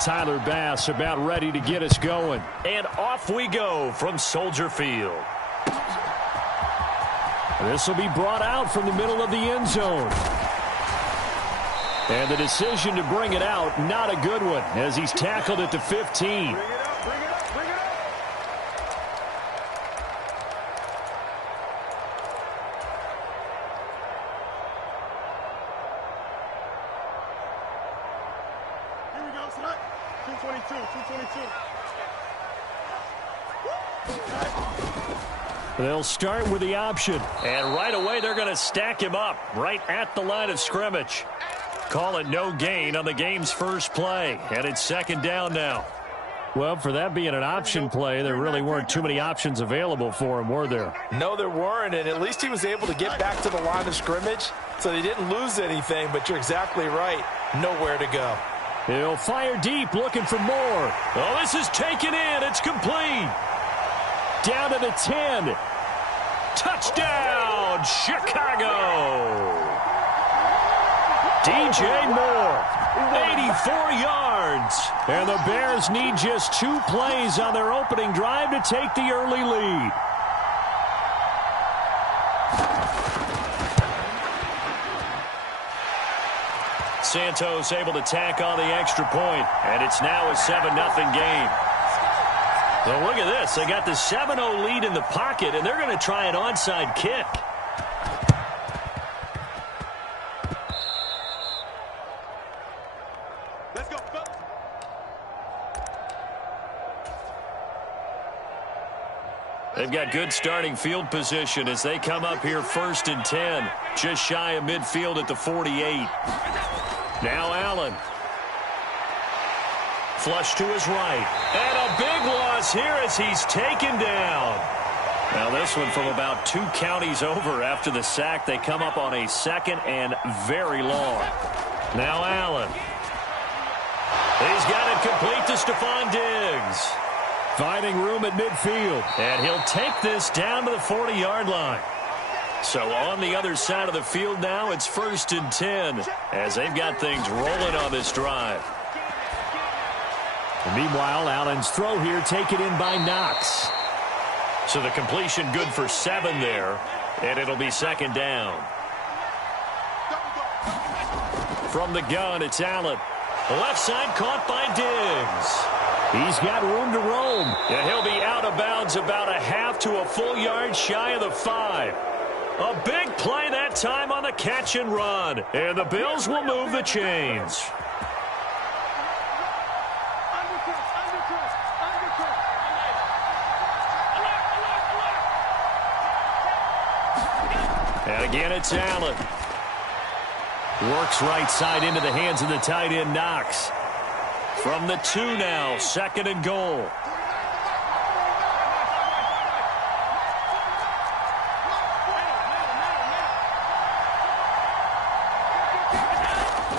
Tyler Bass about ready to get us going. And off we go from Soldier Field. This will be brought out from the middle of the end zone. And the decision to bring it out, not a good one, as he's tackled at the 15. They'll start with the option. And right away, they're going to stack him up right at the line of scrimmage. Call it no gain on the game's first play. And it's second down now. Well, for that being an option play, there really weren't too many options available for him, were there? No, there weren't, and at least he was able to get back to the line of scrimmage, so they didn't lose anything, but you're exactly right. Nowhere to go. He'll fire deep, looking for more. Oh, this is taken in. It's complete. Down to the 10. Touchdown, Chicago. DJ Moore, 84 yards. And the Bears need just 2 plays on their opening drive to take the early lead. Santos able to tack on the extra point, and it's now a 7-0 game. Well, look at this. They got the 7-0 lead in the pocket, and they're going to try an onside kick. Let's go. They've got good starting field position as they come up here 1st and 10, just shy of midfield at the 48. Now Allen. Flush to his right. And a big loss here as he's taken down. Now this one from about 2 counties over after the sack. They come up on a 2nd and very long. Now Allen. He's got it complete to Stephon Diggs. Finding room at midfield. And he'll take this down to the 40-yard line. So on the other side of the field now, it's 1st and 10 as they've got things rolling on this drive. And meanwhile, Allen's throw here taken in by Knox. So the completion good for 7 there, and it'll be 2nd down. From the gun, it's Allen. The left side caught by Diggs. He's got room to roam. And he'll be out of bounds about a half to a full yard shy of the 5. A big play that time on the catch and run. And the Bills will move the chains. And again, it's Allen. Works right side into the hands of the tight end, Knox. From the 2 now, 2nd and goal.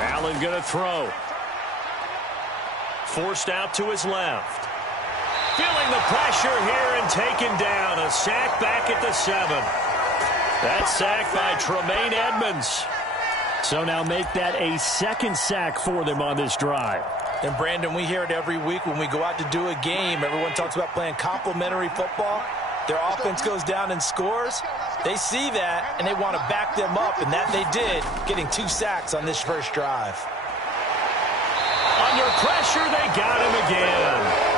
Allen going to throw. Forced out to his left. Feeling the pressure here and taken down. A sack back at the 7. That sack by Tremaine Edmonds. So now make that a 2nd sack for them on this drive. And, Brandon, we hear it every week when we go out to do a game. Everyone talks about playing complementary football. Their offense goes down and scores. They see that, and they want to back them up, and that they did, getting 2 sacks on this first drive. Under pressure, they got him again.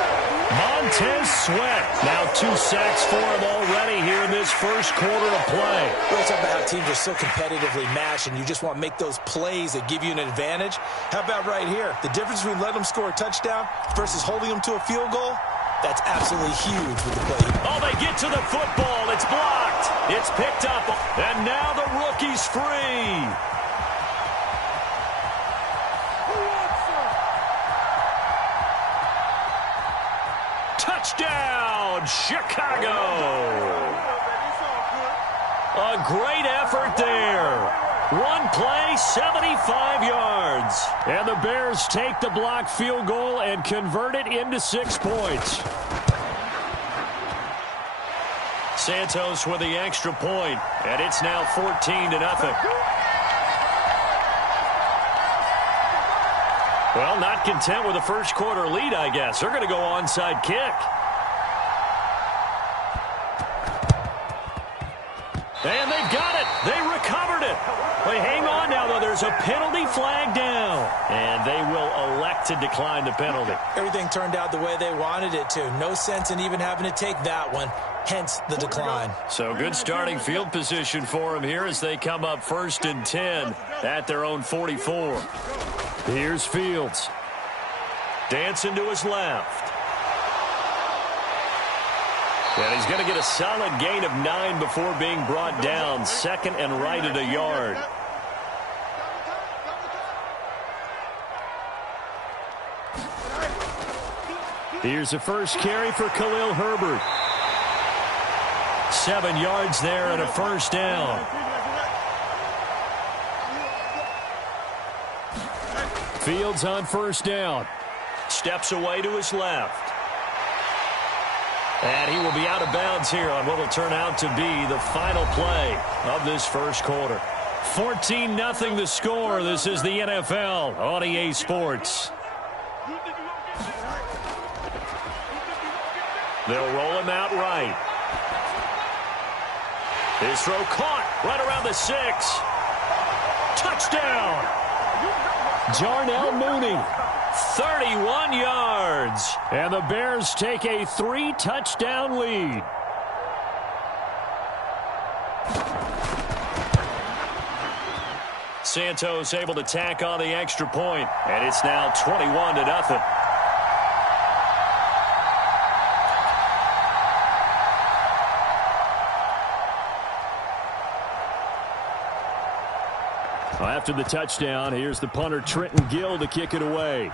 Montez Sweat. Now 2 sacks for him already here in this first quarter of play. We're talking about how teams are so competitively matched, and you just want to make those plays that give you an advantage. How about right here? The difference between letting them score a touchdown versus holding them to a field goal, that's absolutely huge with the play. Oh, they get to the football. It's blocked. It's picked up. And now the rookie's free. Touchdown, Chicago. A great effort there. One play, 75 yards. And the Bears take the blocked field goal and convert it into 6 points. Santos with the extra point, and it's now 14-0. Well, not not content with a first quarter lead, I guess. They're going to go onside kick. And they've got it. They recovered it. They hang on now, though. There's a penalty flag down. And they will elect to decline the penalty. Everything turned out the way they wanted it to. No sense in even having to take that one. Hence the decline. So good starting field position for them here as they come up 1st and 10 at their own 44. Here's Fields. Dancing to his left. And he's going to get a solid gain of 9 before being brought down. 2nd and right at a yard. Here's the first carry for Khalil Herbert. 7 yards there and a first down. Fields on first down. Steps away to his left. And he will be out of bounds here on what will turn out to be the final play of this first quarter. 14-0 the score. This is the NFL on EA Sports. They'll roll him out right. His throw caught right around the 6. Touchdown! Jarnell Mooney. 31 yards. And the Bears take a 3-touchdown lead. Santos able to tack on the extra point, and it's now 21-0. After the touchdown, here's the punter Trenton Gill to kick it away.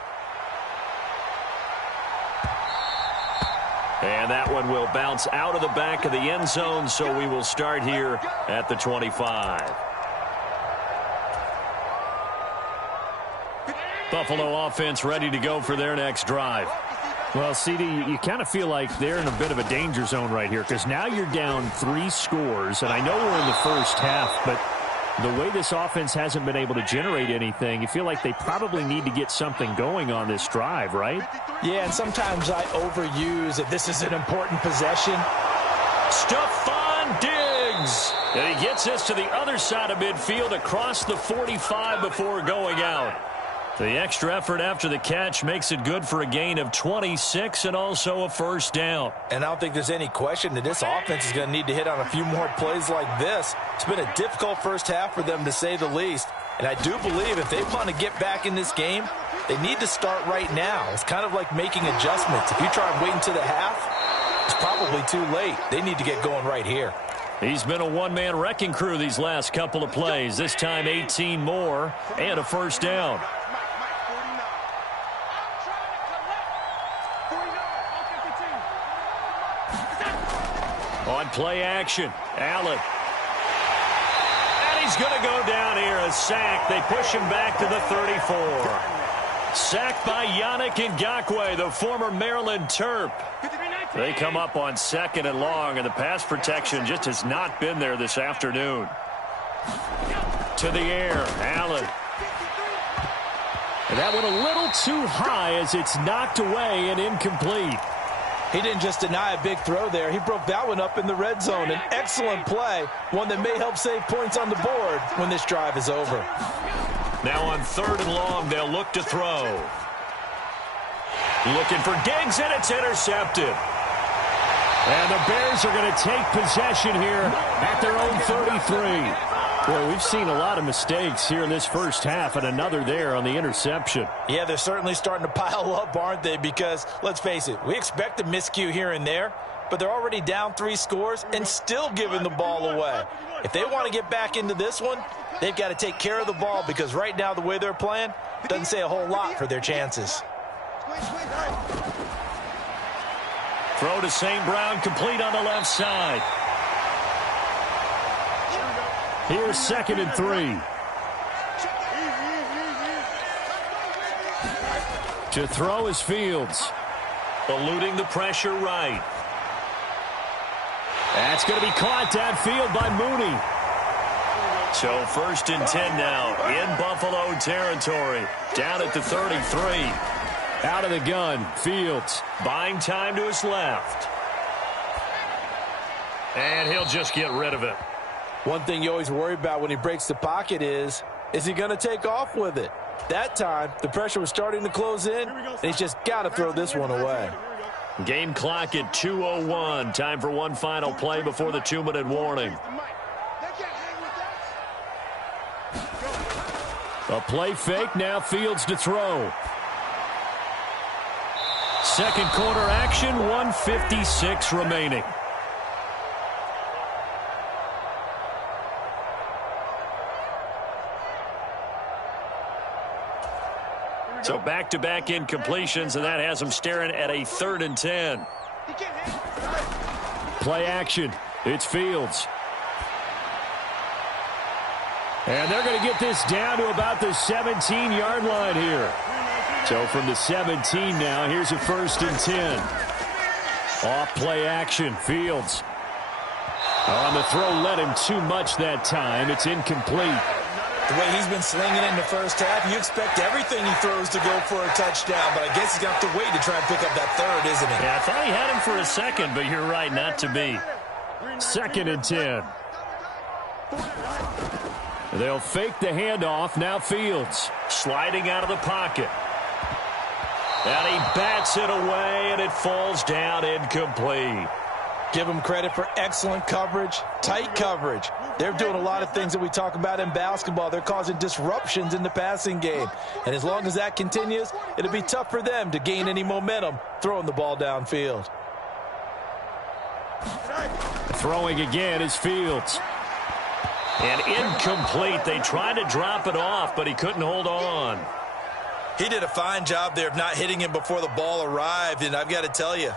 And that one will bounce out of the back of the end zone, so we will start here at the 25. Buffalo offense ready to go for their next drive. Well, CD, you kind of feel like they're in a bit of a danger zone right here because now you're down 3 scores, and I know we're in the first half, but the way this offense hasn't been able to generate anything, you feel like they probably need to get something going on this drive, right? Yeah, and sometimes I overuse that this is an important possession. Stephon Diggs. And he gets this to the other side of midfield across the 45 before going out. The extra effort after the catch makes it good for a gain of 26 and also a first down. And I don't think there's any question that this offense is going to need to hit on a few more plays like this. It's been a difficult first half for them, to say the least. And I do believe if they want to get back in this game, they need to start right now. It's kind of like making adjustments. If you try and wait until the half, it's probably too late. They need to get going right here. He's been a one-man wrecking crew these last couple of plays. This time 18 more and a first down. On play action, Allen. And he's going to go down here, a sack. They push him back to the 34. Sacked by Yannick Ngakoue, the former Maryland Terp. They come up on 2nd and long, and the pass protection just has not been there this afternoon. To the air, Allen. And that one a little too high as it's knocked away and incomplete. He didn't just deny a big throw there. He broke that one up in the red zone. An excellent play, one that may help save points on the board when this drive is over. Now on 3rd and long, they'll look to throw. Looking for Diggs, and it's intercepted. And the Bears are going to take possession here at their own 33. Boy, we've seen a lot of mistakes here in this first half, and another there on the interception. Yeah, they're certainly starting to pile up, aren't they? Because, let's face it, we expect a miscue here and there, but they're already down 3 scores and still giving the ball away. If they want to get back into this one, they've got to take care of the ball, because right now the way they're playing doesn't say a whole lot for their chances. Throw to St. Brown, complete on the left side. Here's 2nd and 3. To throw is Fields. Eluding the pressure right. That's going to be caught downfield by Mooney. So 1st and 10 now in Buffalo territory. Down at the 33. Out of the gun, Fields. Buying time to his left. And he'll just get rid of it. One thing you always worry about when he breaks the pocket is he going to take off with it? That time, the pressure was starting to close in, and he's just got to throw this one away. Game clock at 2:01. Time for one final play before the 2-minute warning. A play fake, now Fields to throw. Second quarter action, 1:56 remaining. So back-to-back incompletions, and that has him staring at a 3rd and 10. Play action. It's Fields. And they're going to get this down to about the 17-yard line here. So from the 17 now, here's a 1st and 10. Off play action, Fields. On the throw, led him too much that time. It's incomplete. The way he's been slinging in the first half, you expect everything he throws to go for a touchdown, but I guess he's going to have to wait to try and pick up that 3rd, isn't he? Yeah, I thought he had him for a second, but you're right, not to be. 2nd and 10. They'll fake the handoff. Now Fields. Sliding out of the pocket. And he bats it away, and it falls down incomplete. Give them credit for excellent coverage, tight coverage. They're doing a lot of things that we talk about in basketball. They're causing disruptions in the passing game. And as long as that continues, it'll be tough for them to gain any momentum throwing the ball downfield. Throwing again is Fields. And incomplete. They tried to drop it off, but he couldn't hold on. He did a fine job there of not hitting him before the ball arrived. And I've got to tell you,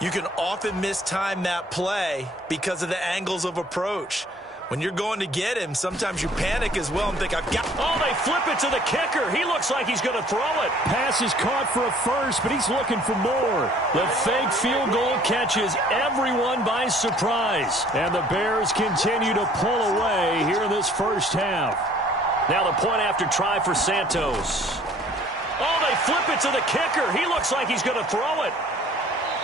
you can often mistime that play because of the angles of approach. When you're going to get him, sometimes you panic as well and think, I've got... Oh, they flip it to the kicker. He looks like he's going to throw it. Pass is caught for a first, but he's looking for more. The fake field goal catches everyone by surprise. And the Bears continue to pull away here in this first half. Now the point after try for Santos. Oh, they flip it to the kicker. He looks like he's going to throw it.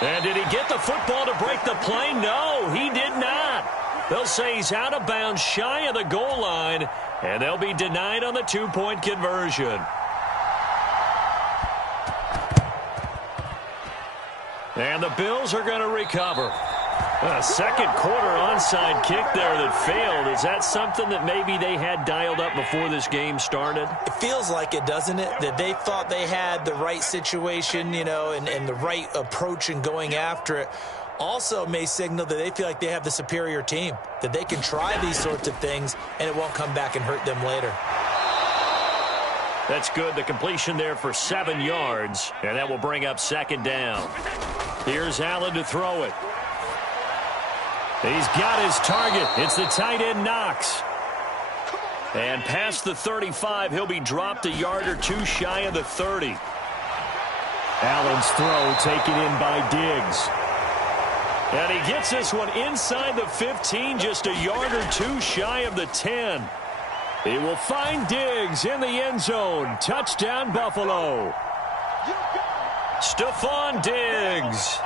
And did he get the football to break the play? No, he did not. They'll say he's out of bounds shy of the goal line, and they'll be denied on the 2-point conversion. And the Bills are going to recover. A second quarter onside kick there that failed. Is that something that maybe they had dialed up before this game started? It feels like it, doesn't it? That they thought they had the right situation, you know, and the right approach in going after it. Also may signal that they feel like they have the superior team, that they can try these sorts of things and it won't come back and hurt them later. That's good. The completion there for 7 yards, and that will bring up 2nd down. Here's Allen to throw it. He's got his target. It's the tight end Knox. And past the 35, he'll be dropped a yard or two shy of the 30. Allen's throw taken in by Diggs. And he gets this one inside the 15, just a yard or two shy of the 10. He will find Diggs in the end zone. Touchdown, Buffalo. Stephon Diggs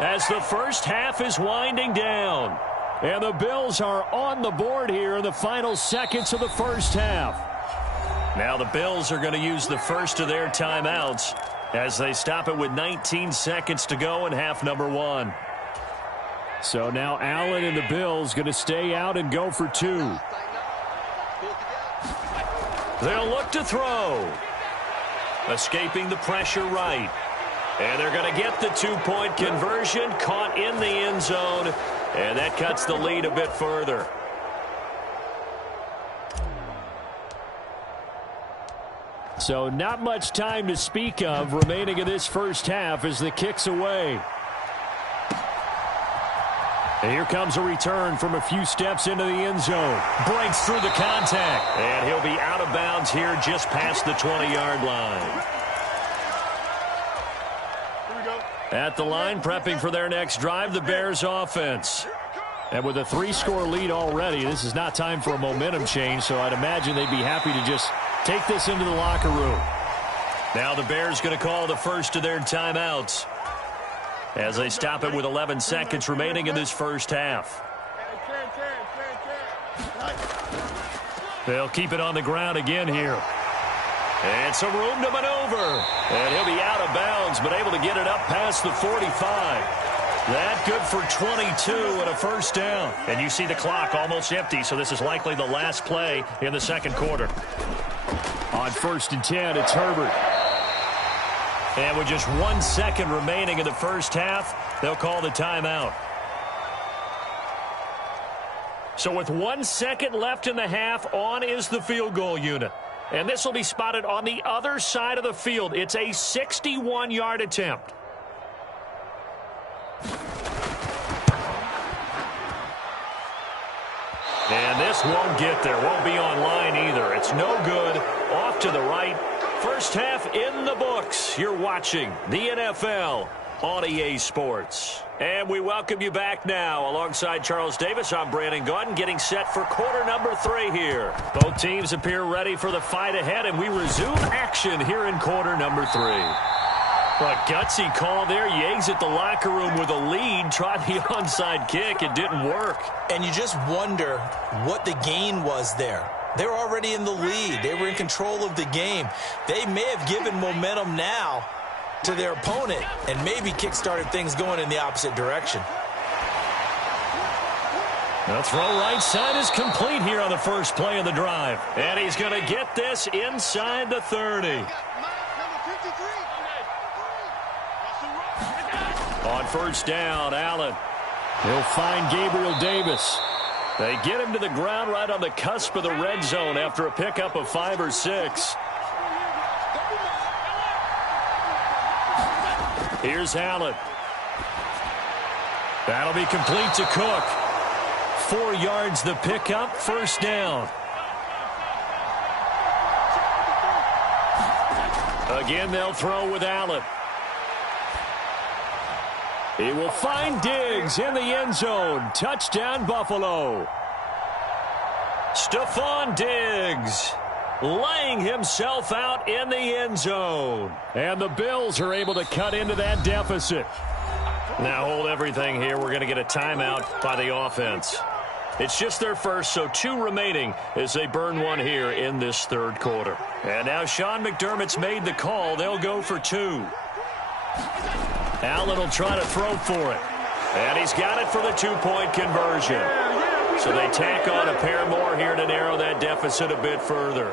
as the first half is winding down. And the Bills are on the board here in the final seconds of the first half. Now the Bills are going to use the first of their timeouts as they stop it with 19 seconds to go in half number 1. So now Allen and the Bills going to stay out and go for 2. They'll look to throw. Escaping the pressure right. And they're going to get the 2-point conversion, caught in the end zone, and that cuts the lead a bit further. So not much time to speak of remaining in this first half as the kick's away. And here comes a return from a few steps into the end zone. Breaks through the contact. And he'll be out of bounds here just past the 20-yard line. At the line, prepping for their next drive, the Bears offense. And with a 3-score lead already, this is not time for a momentum change, so I'd imagine they'd be happy to just take this into the locker room. Now the Bears going to call the first of their timeouts as they stop it with 11 seconds remaining in this first half. They'll keep it on the ground again here. And some room to maneuver. And he'll be out of bounds, but able to get it up past the 45. That good for 22 and a first down. And you see the clock almost empty, so this is likely the last play in the second quarter. On 1st and 10, it's Herbert. And with just 1 second remaining in the first half, they'll call the timeout. So with 1 second left in the half, on is the field goal unit. And this will be spotted on the other side of the field. It's a 61-yard attempt. And this won't get there. Won't be on line either. It's no good. Off to the right. First half in the books. You're watching the NFL on EA Sports. And we welcome you back now. Alongside Charles Davis, I'm Brandon Gaudin, getting set for quarter number 3 here. Both teams appear ready for the fight ahead, and we resume action here in quarter number 3. A gutsy call there. You exit the locker room with a lead. Tried the onside kick. It didn't work. And you just wonder what the gain was there. They were already in the lead. They were in control of the game. They may have given momentum now to their opponent and maybe kick-started things going in the opposite direction. The throw right side is complete here on the first play of the drive. And he's going to get this inside the 30. On first down, Allen. He'll find Gabriel Davis. They get him to the ground right on the cusp of the red zone after a pickup of 5 or 6. Here's Allen. That'll be complete to Cook. 4 yards the pickup, first down. Again, they'll throw with Allen. He will find Diggs in the end zone. Touchdown, Buffalo. Stephon Diggs laying himself out in the end zone. And the Bills are able to cut into that deficit. Now hold everything here. We're going to get a timeout by the offense. It's just their first, so 2 remaining as they burn 1 here in this third quarter. And now Sean McDermott's made the call. They'll go for 2. Allen will try to throw for it. And he's got it for the 2-point conversion. So they tack on a pair more here to narrow that deficit a bit further.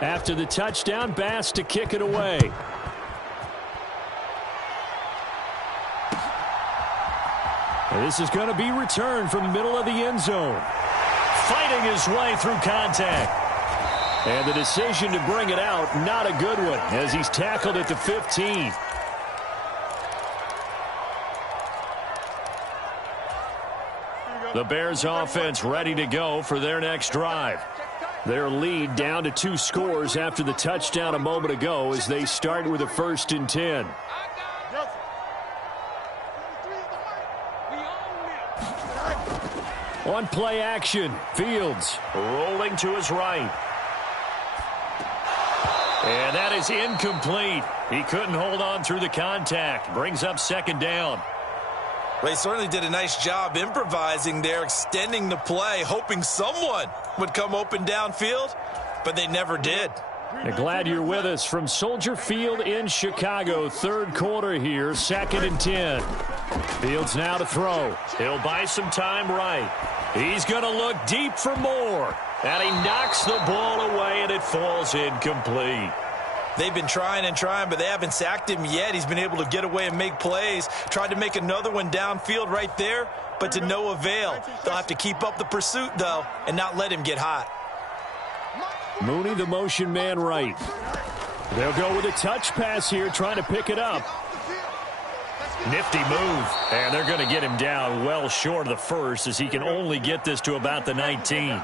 After the touchdown, Bass to kick it away. And this is going to be returned from the middle of the end zone. Fighting his way through contact. And the decision to bring it out, not a good one, as he's tackled at the 15. The Bears offense ready to go for their next drive. Their lead down to 2 scores after the touchdown a moment ago as they start with a 1st and 10. On play action, Fields rolling to his right. And that is incomplete. He couldn't hold on through the contact. Brings up second down. They certainly did a nice job improvising there, extending the play, hoping someone would come open downfield, but they never did. Glad you're with us from Soldier Field in Chicago. Third quarter here, 2nd and 10. Fields now to throw. He'll buy some time right. He's going to look deep for more. And he knocks the ball away, and it falls incomplete. They've been trying and trying, but they haven't sacked him yet. He's been able to get away and make plays. Tried to make another one downfield right there, but to no avail. They'll have to keep up the pursuit, though, and not let him get hot. Mooney, the motion man right. They'll go with a touch pass here, trying to pick it up. Nifty move, and they're going to get him down well short of the first as he can only get this to about the 19.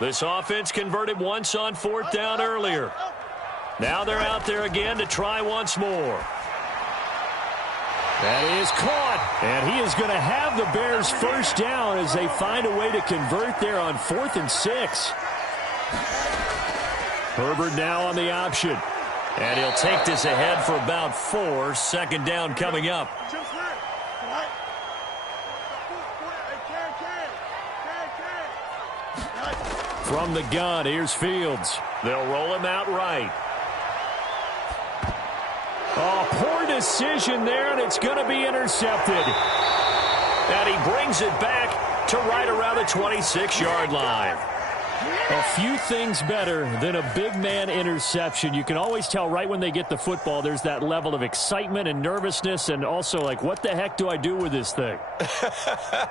This offense converted once on 4th down earlier. Now they're out there again to try once more. That is caught, and he is going to have the Bears first down as they find a way to convert there on 4th and 6. Herbert now on the option. And he'll take this ahead for about 4. Second down coming up. From the gun, here's Fields. They'll roll him out right. Oh, poor decision there, and it's going to be intercepted. And he brings it back to right around the 26-yard line. A few things better than a big man interception. You can always tell right when they get the football, there's that level of excitement and nervousness, and also like, what the heck do I do with this thing?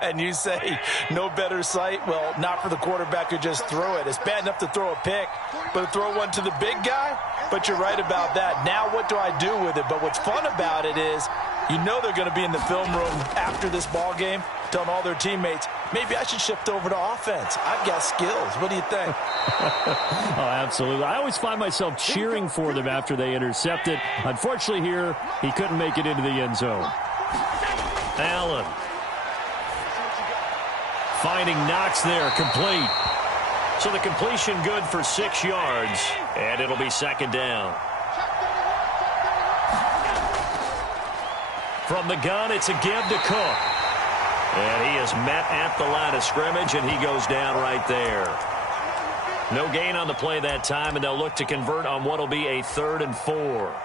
And you say no better sight? Well, not for the quarterback who just threw it. It's bad enough to throw a pick, but to throw one to the big guy? But you're right about that. Now what do I do with it? But what's fun about it is you know they're going to be in the film room after this ball game telling all their teammates, maybe I should shift over to offense. I've got skills. What do you think? Oh, absolutely. I always find myself cheering for them after they intercept it. Unfortunately here, he couldn't make it into the end zone. Allen. Finding Knox there, complete. So the completion good for 6 yards, and it'll be second down. From the gun, it's a give to Cook. And he is met at the line of scrimmage, and he goes down right there. No gain on the play that time, and they'll look to convert on what will be a 3rd and 4.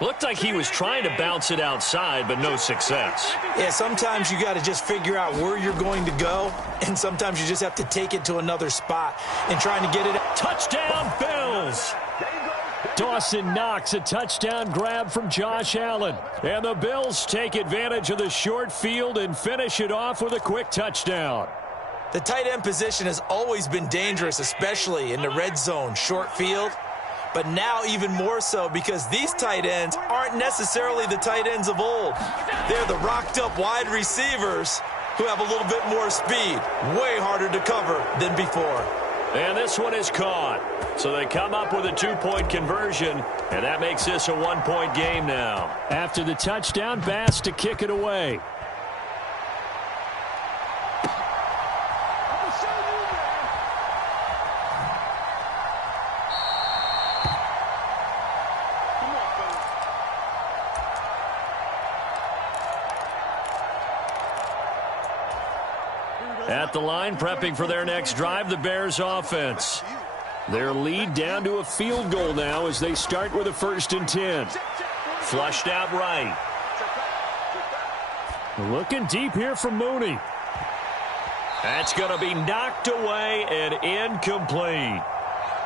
Looked like he was trying to bounce it outside, but no success. Yeah, sometimes you got to just figure out where you're going to go, and sometimes you just have to take it to another spot and trying to get it. Touchdown, Bills! Dawson Knox, a touchdown grab from Josh Allen. And the Bills take advantage of the short field and finish it off with a quick touchdown. The tight end position has always been dangerous, especially in the red zone, short field. But now even more so because these tight ends aren't necessarily the tight ends of old. They're the rocked-up wide receivers who have a little bit more speed. Way harder to cover than before. And this one is caught. So they come up with a 2-point conversion, and that makes this a 1-point game now. After the touchdown, Bass to kick it away. At the line, prepping for their next drive, the Bears offense. Their lead down to a field goal now as they start with a 1st and 10. Flushed out right. Looking deep here from Mooney. That's going to be knocked away and incomplete.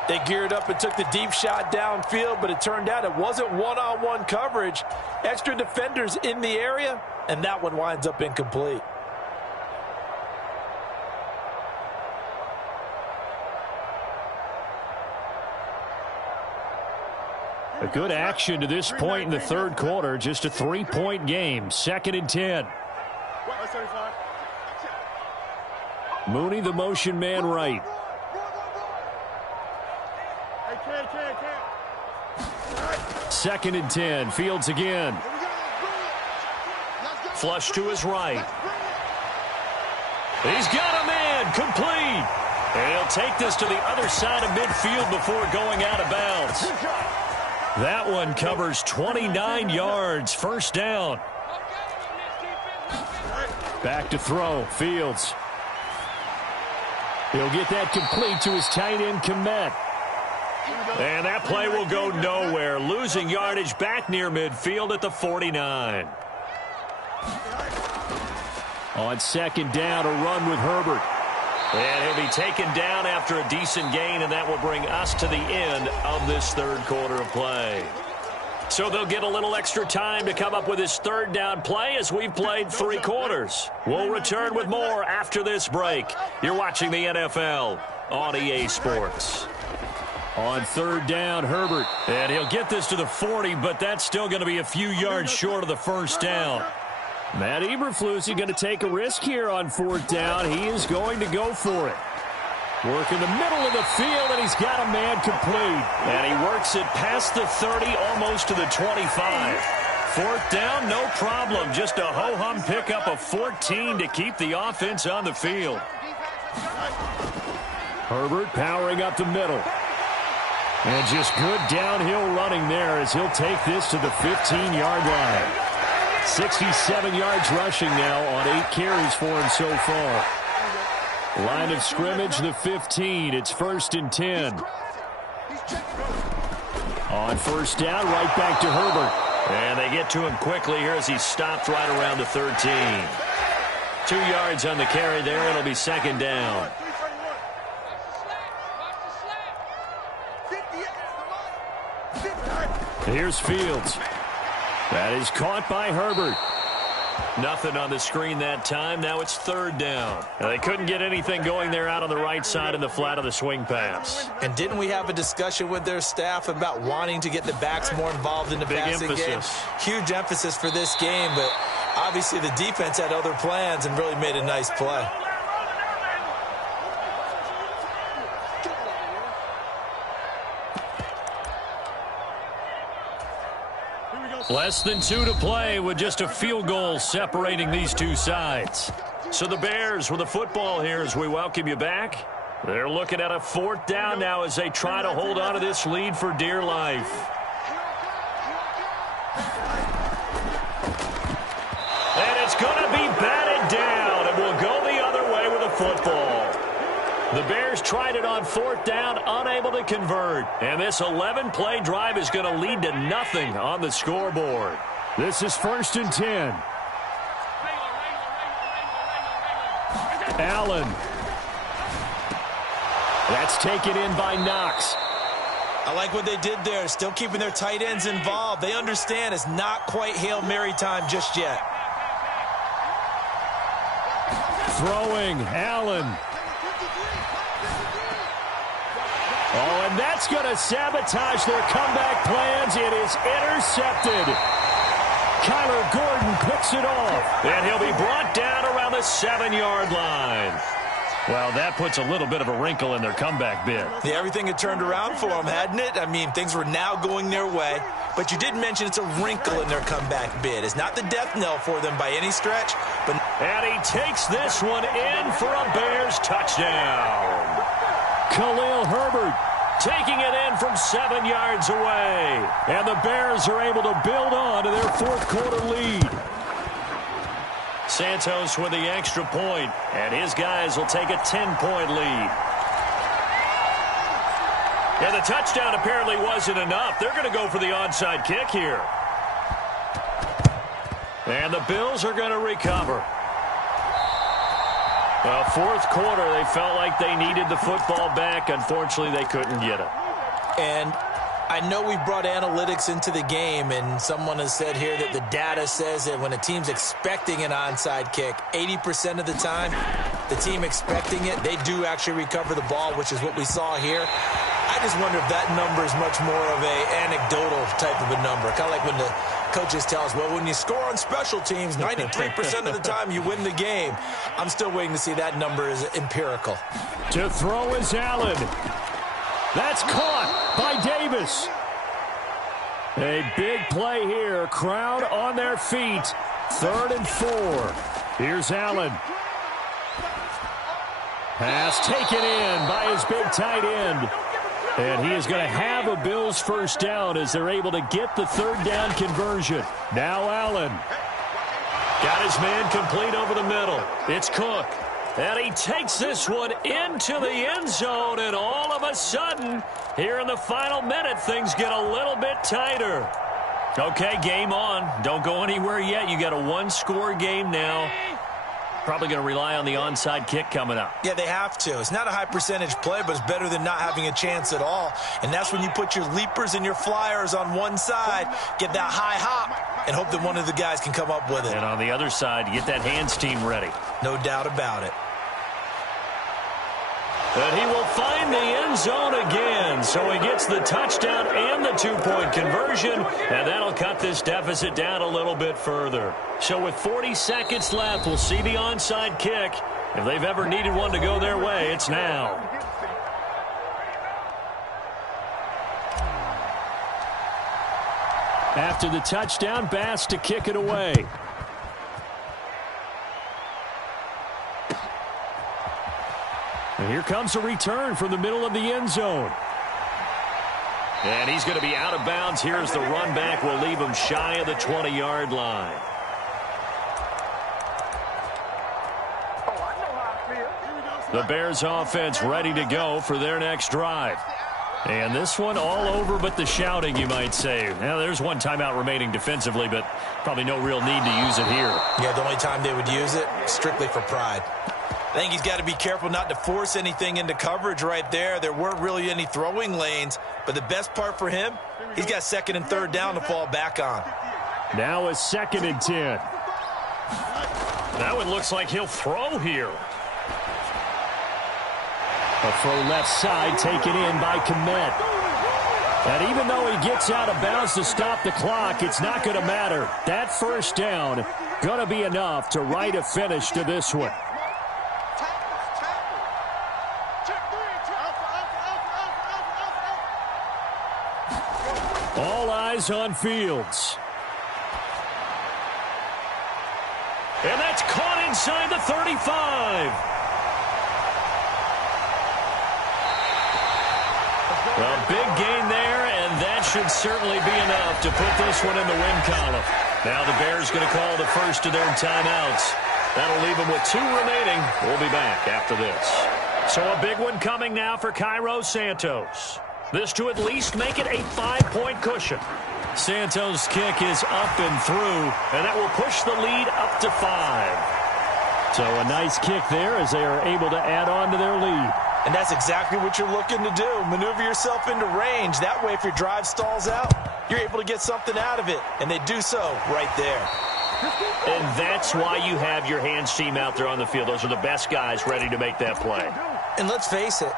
They geared up and took the deep shot downfield, but it turned out it wasn't one-on-one coverage. Extra defenders in the area, and that one winds up incomplete. A good action to this point in the 3rd quarter. Just a 3-point game. 2nd and 10. Mooney, the motion man right. Second and 10. Fields again. Flush to his right. He's got a man. Complete. And he'll take this to the other side of midfield before going out of bounds. That one covers 29 yards. First down. Back to throw. Fields. He'll get that complete to his tight end, Komet. And that play will go nowhere. Losing yardage back near midfield at the 49. On 2nd down, a run with Herbert. And he'll be taken down after a decent gain, and that will bring us to the end of this 3rd quarter of play. So they'll get a little extra time to come up with his 3rd down play as we've played 3 quarters. We'll return with more after this break. You're watching the NFL on EA Sports. On 3rd down, Herbert. And he'll get this to the 40, but that's still going to be a few yards short of the first down. Matt Eberflus going to take a risk here on 4th down. He is going to go for it. Work in the middle of the field, and he's got a man complete. And he works it past the 30, almost to the 25. 4th down, no problem. Just a ho-hum pickup of 14 to keep the offense on the field. Herbert powering up the middle. And just good downhill running there as he'll take this to the 15-yard line. 67 yards rushing now on 8 carries for him so far. Line of scrimmage, the 15. It's 1st and 10. On first down, right back to Herbert. And they get to him quickly here as he stopped right around the 13. 2 yards on the carry there. It'll be 2nd down. Here's Fields. That is caught by Herbert. Nothing on the screen that time. Now it's 3rd down. They couldn't get anything going there out on the right side in the flat of the swing pass. And didn't we have a discussion with their staff about wanting to get the backs more involved in the passing game? Huge emphasis for this game, but obviously the defense had other plans and really made a nice play. Less than 2 to play with just a field goal separating these two sides. So the Bears with the football here as we welcome you back. They're looking at a 4th down now as they try to hold on to this lead for dear life. And it's going to be batted down, and we'll go the other way with the football. The Bears tried it on 4th down, unable to convert. And this 11-play drive is going to lead to nothing on the scoreboard. This is 1st and 10. Allen. That's taken in by Knox. I like what they did there, still keeping their tight ends involved. They understand it's not quite Hail Mary time just yet. Throwing, Allen. Oh, and that's going to sabotage their comeback plans. It is intercepted. Kyler Gordon picks it off. And he'll be brought down around the 7-yard line. Well, that puts a little bit of a wrinkle in their comeback bid. Yeah, everything had turned around for them, hadn't it? I mean, things were now going their way. But you did mention it's a wrinkle in their comeback bid. It's not the death knell for them by any stretch. But and he takes this one in for a Bears touchdown. Khalil Herbert taking it in from 7 yards away. And the Bears are able to build on to their 4th quarter lead. Santos with the extra point, and his guys will take a 10-point lead. And the touchdown apparently wasn't enough. They're going to go for the onside kick here. And the Bills are going to recover. Well, 4th quarter, they felt like they needed the football back. Unfortunately, they couldn't get it. And I know we brought analytics into the game, and someone has said here that the data says that when a team's expecting an onside kick, 80% of the time, the team expecting it, they do actually recover the ball, which is what we saw here. I just wonder if that number is much more of a anecdotal type of a number. Kind of like when the coaches tell us, well, when you score on special teams, 93% of the time you win the game. I'm still waiting to see that number is empirical. To throw is Allen. That's caught by Davis. A big play here. Crowd on their feet. 3rd and 4. Here's Allen. Pass taken in by his big tight end. And he is going to have a Bills 1st down as they're able to get the 3rd down conversion. Now Allen. Got his man complete over the middle. It's Cook. And he takes this one into the end zone, and all of a sudden, here in the final minute, things get a little bit tighter. Okay, game on. Don't go anywhere yet. You got a 1-score game now. Probably going to rely on the onside kick coming up. Yeah, they have to. It's not a high percentage play, but it's better than not having a chance at all. And that's when you put your leapers and your flyers on one side, get that high hop, and hope that one of the guys can come up with it. And on the other side, you get that hands team ready. No doubt about it. And he will find the end zone again. So he gets the touchdown and the 2-point conversion. And that'll cut this deficit down a little bit further. So with 40 seconds left, we'll see the onside kick. If they've ever needed one to go their way, it's now. After the touchdown, Bass to kick it away. And here comes a return from the middle of the end zone. And he's going to be out of bounds. Here's the run back. We'll leave him shy of the 20-yard line. The Bears offense ready to go for their next drive. And this one all over but the shouting, you might say. Now, there's one timeout remaining defensively, but probably no real need to use it here. Yeah, the only time they would use it, strictly for pride. I think he's got to be careful not to force anything into coverage right there. There weren't really any throwing lanes, but the best part for him, he's got 2nd and 3rd down to fall back on. Now a 2nd and 10. That one looks like he'll throw here. A throw left side taken in by Komet. And even though he gets out of bounds to stop the clock, it's not going to matter. That first down going to be enough to write a finish to this one. All eyes on Fields. And that's caught inside the 35. Well, big gain there, and that should certainly be enough to put this one in the win column. Now the Bears going to call the first of their timeouts. That'll leave them with 2 remaining. We'll be back after this. So a big one coming now for Cairo Santos. This to at least make it a 5-point cushion. Santos' kick is up and through, and that will push the lead up to 5. So a nice kick there as they are able to add on to their lead. And that's exactly what you're looking to do. Maneuver yourself into range. That way, if your drive stalls out, you're able to get something out of it. And they do so right there. And that's why you have your hands team out there on the field. Those are the best guys ready to make that play. And let's face it,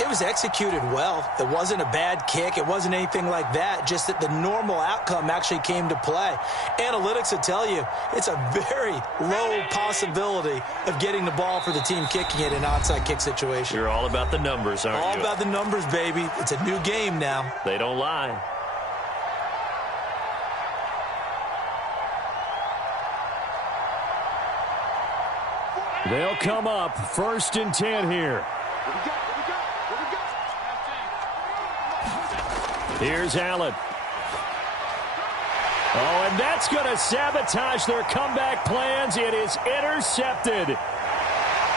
it was executed well. It wasn't a bad kick. It wasn't anything like that. Just that the normal outcome actually came to play. Analytics will tell you it's a very low possibility of getting the ball for the team kicking it in an onside kick situation. You're all about the numbers, aren't you? All about the numbers, baby. It's a new game now. They don't lie. They'll come up 1st and 10 here. Here's Allen. Oh, and that's going to sabotage their comeback plans. It is intercepted.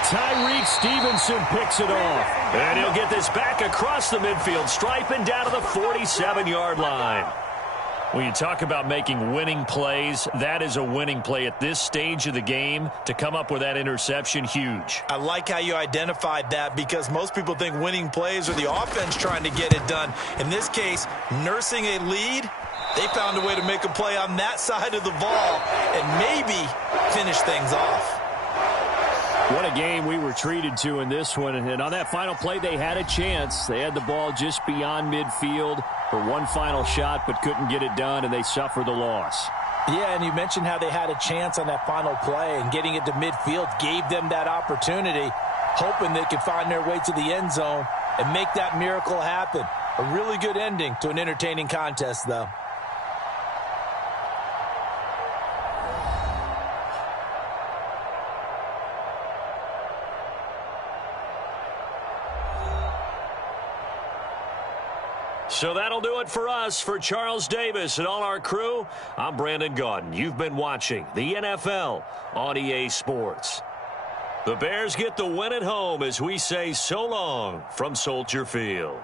Tyreek Stevenson picks it off. And he'll get this back across the midfield stripe and down to the 47-yard line. When you talk about making winning plays, that is a winning play at this stage of the game. To come up with that interception, huge. I like how you identified that because most people think winning plays are the offense trying to get it done. In this case, nursing a lead, they found a way to make a play on that side of the ball and maybe finish things off. What a game we were treated to in this one. And on that final play, they had a chance. They had the ball just beyond midfield for one final shot, but couldn't get it done, and they suffer the loss. Yeah, and you mentioned how they had a chance on that final play, and getting it to midfield gave them that opportunity, hoping they could find their way to the end zone and make that miracle happen. A really good ending to an entertaining contest, though. So that'll do it for us. For Charles Davis and all our crew, I'm Brandon Gaudin. You've been watching the NFL on EA Sports. The Bears get the win at home as we say so long from Soldier Field.